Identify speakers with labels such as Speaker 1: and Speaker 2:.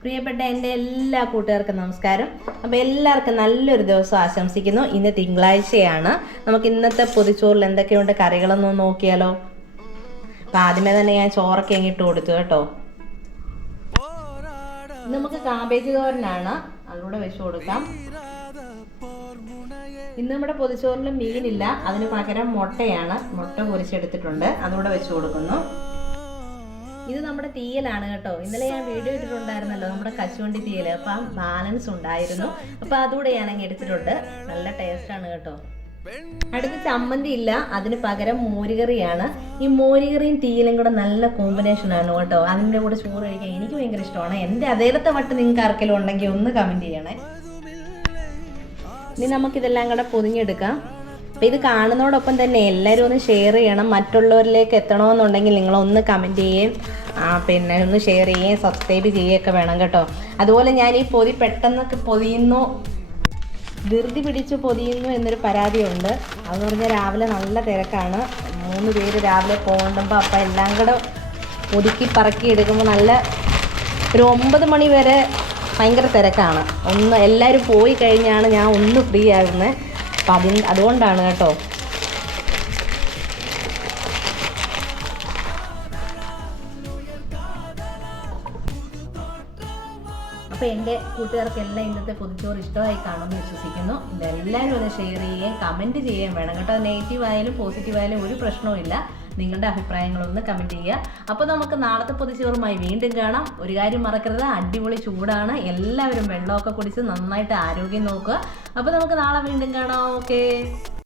Speaker 1: പ്രിയപ്പെട്ട എന്റെ എല്ലാ കൂട്ടുകാർക്കും നമസ്കാരം. അപ്പോൾ എല്ലാവർക്കും നല്ലൊരു ദിവസം ആശംസിക്കുന്നു. ഇന്ന് തിങ്കളാഴ്ചയാണ്. നമുക്ക് ഇന്നത്തെ പൊതിച്ചോറിൽ എന്തൊക്കെയുണ്ട്? കറികളൊന്ന് നോക്കിയാലോ? അപ്പം ആദ്യമേ തന്നെ ഞാൻ ചോറൊക്കെ ഇങ്ങിട്ട് കൊടുത്തു കേട്ടോ. നമുക്ക് കാബേജ് തോരനാണ്. അതിലൂടെ വെച്ച് കൊടുക്കാം. ഇന്ന് നമ്മുടെ പൊതിച്ചോറിൽ മീനില്ല. അതിന് പകരം മുട്ടയാണ്. മുട്ട പൊരിച്ചെടുത്തിട്ടുണ്ട്. അതുകൂടെ വെച്ച് കൊടുക്കുന്നു. ഇത് നമ്മുടെ തീയലാണ് കേട്ടോ. ഇന്നലെ ഞാൻ വീഡിയോ ഇട്ടിട്ടുണ്ടായിരുന്നല്ലോ നമ്മുടെ കശുവണ്ടി തീയൽ അപ്പം ബാലൻസ് ഉണ്ടായിരുന്നു. അപ്പം അതുകൂടെ ഞാൻ അങ്ങ് എടുത്തിട്ടുണ്ട്. നല്ല ആണ് കേട്ടോ. അടുത്ത് ചമ്മന്തി ഇല്ല. അതിന് പകരം മോരുകറിയാണ്. ഈ മോരുകറിയും തീയലും കൂടെ നല്ല കോമ്പിനേഷൻ ആണ് കേട്ടോ. അതിന്റെ കൂടെ ചോറ് കഴിക്കാൻ എനിക്ക് ഭയങ്കര ഇഷ്ടമാണ്. എന്റെ അതേലത്തെ വട്ട് നിങ്ങൾക്ക് ആർക്കെങ്കിലും ഉണ്ടെങ്കിൽ ഒന്ന് കമന്റ് ചെയ്യണേ. ഇനി നമുക്കിതെല്ലാം കൂടെ പൊതിഞ്ഞെടുക്കാം. അപ്പം ഇത് കാണുന്നതോടൊപ്പം തന്നെ എല്ലാവരും ഒന്ന് ഷെയർ ചെയ്യണം. മറ്റുള്ളവരിലേക്ക് എത്തണമെന്നുണ്ടെങ്കിൽ നിങ്ങളൊന്ന് കമന്റ് ചെയ്യുകയും പിന്നെ ഒന്ന് ഷെയർ ചെയ്യുകയും സബ്സ്ക്രൈബ് ചെയ്യുകയൊക്കെ വേണം കേട്ടോ. അതുപോലെ ഞാൻ ഈ പൊതി പെട്ടെന്നൊക്കെ പൊതിയുന്നു. ധൃതി പിടിച്ച് പൊതിയുന്നു എന്നൊരു പരാതിയുണ്ട്. അതെന്ന് പറഞ്ഞാൽ രാവിലെ നല്ല തിരക്കാണ്. മൂന്ന് പേര് രാവിലെ പോകണ്ടുമ്പോൾ അപ്പം എല്ലാം കൂടെ ഒതുക്കി പറക്കി എടുക്കുമ്പോൾ നല്ല ഒരു ഒമ്പത് മണി വരെ ഭയങ്കര തിരക്കാണ്. ഒന്ന് എല്ലാവരും പോയി കഴിഞ്ഞാണ് ഞാൻ ഒന്ന് ഫ്രീ ആകുന്നത്. അപ്പം അതിന് അതുകൊണ്ടാണ് കേട്ടോ അപ്പോൾ എന്റെ കൂട്ടുകാർക്കെല്ലാം ഇന്നത്തെ പൊതിച്ചോറ് ഇഷ്ടമായി കാണുമെന്ന് വിശ്വസിക്കുന്നു. ഇതെല്ലാവരും ഒന്ന് ഷെയർ ചെയ്യുകയും കമന്റ് ചെയ്യുകയും വേണം കേട്ടോ. നെഗറ്റീവ് ആയാലും പോസിറ്റീവ് ആയാലും ഒരു പ്രശ്നവും നിങ്ങളുടെ അഭിപ്രായങ്ങളൊന്ന് കമന്റ് ചെയ്യുക. അപ്പോൾ നമുക്ക് നാളത്തെ പൊതിച്ചോറുമായി വീണ്ടും കാണാം. ഒരു കാര്യം മറക്കരുത്. അടിപൊളി ചൂടാണ്. എല്ലാവരും വെള്ളമൊക്കെ കുടിച്ച് നന്നായിട്ട് ആരോഗ്യം നോക്കുക. അപ്പോൾ നമുക്ക് നാളെ വീണ്ടും കാണാം. ഓക്കേ